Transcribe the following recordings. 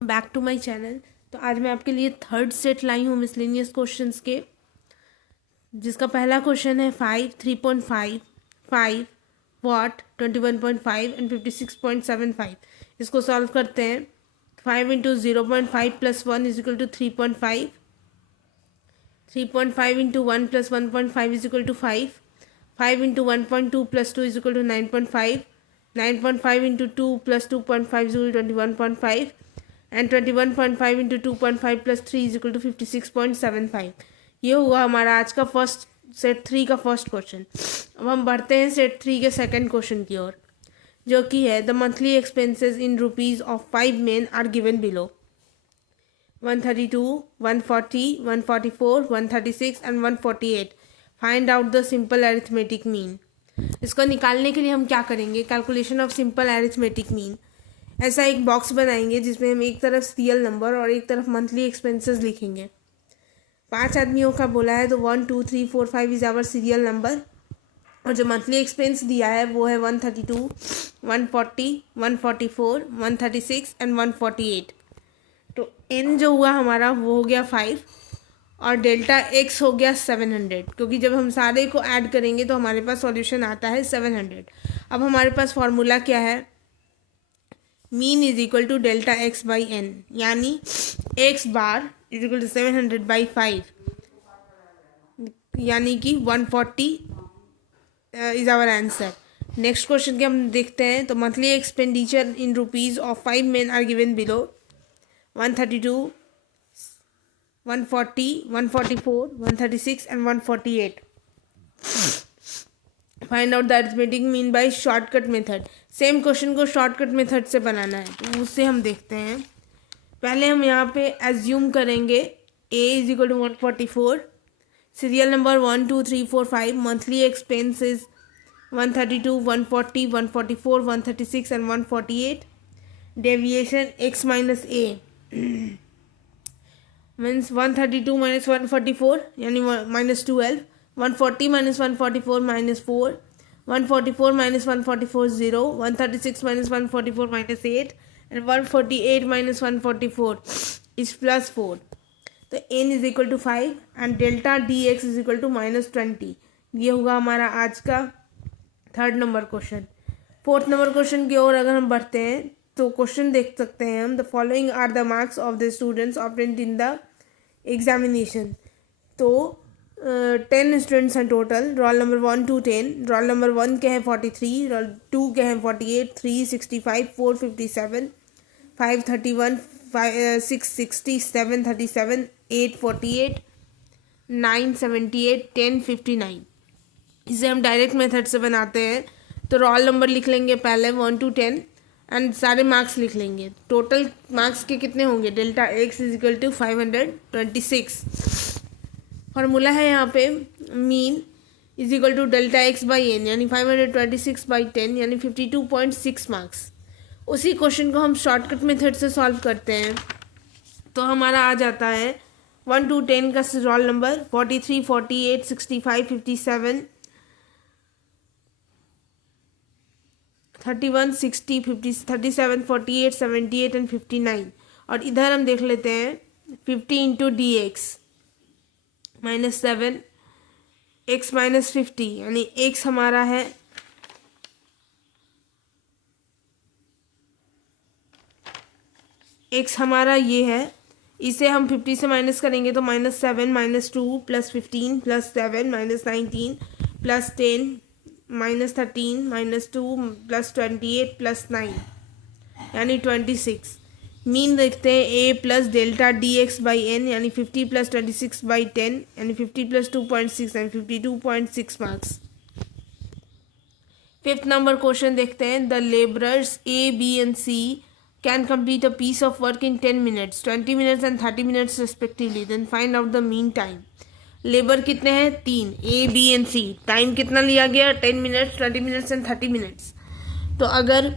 Back to my channel. तो आज मैं आपके लिए थर्ड सेट लाई हूँ मिसलेनियस क्वेश्चंस के, जिसका पहला क्वेश्चन है 5, 3.5, 5 वॉट, 21.5 एंड 56.75। इसको सॉल्व करते हैं। 5 into 0.5 plus 1 is equal to 3.5, 3.5 into 1 plus 1.5 is equal to 5, 5 into 1.2 plus 2 is equal to 9.5, 9.5 into 2 plus 2.5 is equal to 21.5 and 21.5 into 2.5 plus 3 is equal to 56.75। ये हुआ हमारा आज का फर्स्ट सेट 3 का first question. अब हम बढ़ते हैं सेट 3 के सेकंड क्वेश्चन की ओर, जो कि है the monthly expenses in rupees of 5 men are given below. 132, 140, 144, 136 and 148। Find out the simple arithmetic mean. इसको निकालने के लिए हम क्या करेंगे? Calculation of simple arithmetic mean. ऐसा एक बॉक्स बनाएंगे जिसमें हम एक तरफ सीरियल नंबर और एक तरफ मंथली एक्सपेंसेस लिखेंगे। 5 आदमियों का बोला है तो 1, 2, 3, 4, 5 इज आवर सीरियल नंबर, और जो मंथली एक्सपेंस दिया है वो है 132, 140, 144, 136 एंड 148। तो एन जो हुआ हमारा वो हो गया 5 और डेल्टा एक्स हो गया 700, क्योंकि जब हम सारे को ऐड करेंगे तो हमारे पास सॉल्यूशन आता है 700। अब हमारे पास फॉर्मूला क्या है? Mean is equal to delta x by N, यानी X bar is equal to 700 by 5, यानी कि 140 is our answer. Next question के हम देखते हैं। तो monthly expenditure in rupees of 5 men are given below. 132, 140, 144, 136 and 148। Find out the arithmetic mean by shortcut method. Same question को shortcut method से बनाना है, तो उससे हम देखते हैं। पहले हम यहाँ पे एज्यूम करेंगे A is equal to 144, serial number 1, 2, 3, 4, 5, monthly expenses 132, 140, 144, 136 and 148। Deviation x minus A means 132 minus 144 यानी minus 12, 140 minus 144 minus 4, 144 minus 144 0, 136 minus 144 minus 8 and 148 minus 144 is plus 4। तो n is equal to 5 and delta D X is equal to minus 20। ये होगा हमारा आज का third number question. Fourth number question की ओर अगर हम बढ़ते हैं तो क्वेश्चन देख सकते हैं हम। The following are the marks of the students obtained in the examination. तो 10 स्टूडेंट्स हैं टोटल। Roll number 1 to 10। Roll number 1 के हैं 43, रोल 2 के हैं 48, 3 65, 4 57, 5 31, 6 60, 7 37, 8 48, 9 78, 10 59। इसे हम डायरेक्ट मेथड से बनाते हैं। तो रोल नंबर लिख लेंगे पहले 1 to 10 एंड सारे मार्क्स लिख लेंगे। टोटल मार्क्स के कितने होंगे? Delta x is equal to 526। Formula है यहाँ पे mean is equal to delta x by N, यानी 526 बाई 10 यानी 52.6 मार्क्स। उसी क्वेश्चन को हम शॉर्टकट मेथड से सॉल्व करते हैं। तो हमारा आ जाता है 1 to 10 का रोल नंबर 43, 48, 65, 57, 31, 60, 50, 37, 48, 78 एंड 59। और इधर हम देख लेते हैं 50 into D x minus 7 x minus 50, यानी एक्स हमारा है एक्स हमारा ये है। इसे हम 50 से माइनस करेंगे तो -7 -2 plus 15 plus 7 -19 plus 10 -13 -2 plus 28 plus 9 यानी 26। मीन देखते हैं A plus delta D X by N, यानी 50 प्लस 26 बाई 10 यानी 50 प्लस 2.6 यानी 52.6 मार्क्स। फिफ्थ नंबर क्वेश्चन देखते हैं। The labourers A B and C can complete a piece of work in 10 minutes, 20 minutes and 30 minutes respectively. Then find out the mean time. Labour कितने हैं? 3, A B and C. Time कितना लिया गया? 10 minutes, 20 minutes and 30 minutes. तो अगर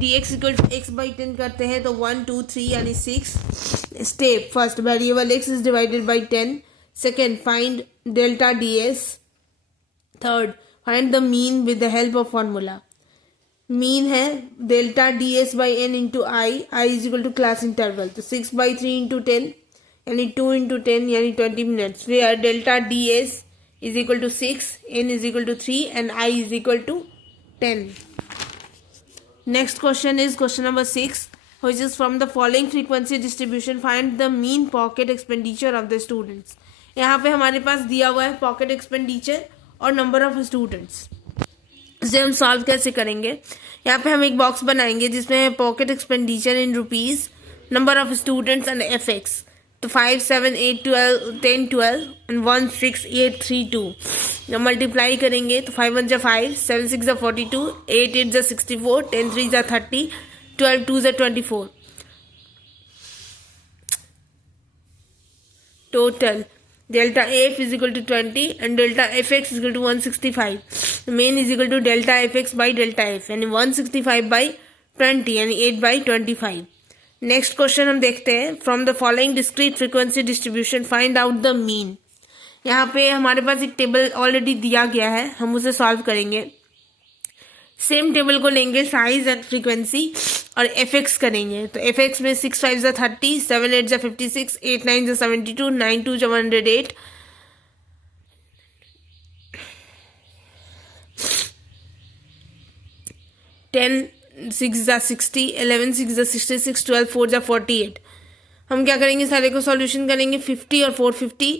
D X equal to X by 10 करते हैं तो 1, 2, 3 यानी 6 step. First variable X is divided by 10। Second find delta D S. Third find the mean with the help of formula. Mean है delta D S by N into I is equal to class interval, तो 6/3 into 10 यानी 2 into 10 यानी 20 minutes, where delta D S is equal to 6, n is equal to 3 and I is equal to 10. Next question is question number 6, which is from the following frequency distribution find the mean pocket expenditure of the students. यहाँ पे हमारे पास दिया हुआ है pocket expenditure और number of students. इसे हम solve कैसे करेंगे? यहाँ पे हम एक बॉक्स बनाएंगे जिसमें pocket expenditure in rupees, number of students and F x. तो 5, 7, 8, 12, 10, 12 एंड 1, 6, 8, 3, 2. जब मल्टीप्लाई करेंगे तो 5 1 जा 5, 7 6 जा 42, 8 8 जा 64, 10 3 जा 30, 12 2 जा 24. Total delta f is equal to 20 and delta fx is equal to 165. Main is equal to delta fx by delta f यानी 165 by 20 यानी 8 by 25. नेक्स्ट क्वेश्चन हम देखते हैं from the following discrete frequency distribution find out the mean. यहाँ पे हमारे पास एक table already दिया गया है, हम उसे सॉल्व करेंगे. सेम टेबल को लेंगे साइज एंड फ्रीक्वेंसी और एफ एक्स करेंगे. तो एफ एक्स में 6 5 जा 30, 7 8 जा 56, 8 9 जा 72, 9 2 जा 108, 10 6 जा 60, 11 6 जा 66, 12 4 जा 48. हम क्या करेंगे, सारे को सॉल्यूशन करेंगे. 50 और 450,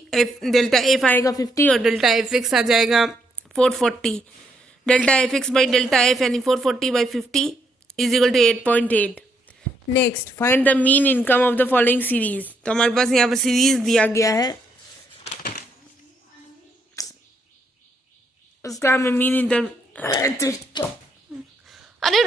डेल्टा एफ आएगा 50 और डेल्टा एफ एक्स आ जाएगा 440. Delta f x by delta f यानी 440 by 50 is equal to 8.8. Next find the mean income of the following series. तो हमारे पास यहाँ पर सीरीज दिया गया है, उसका हमें मीन इंटर अरे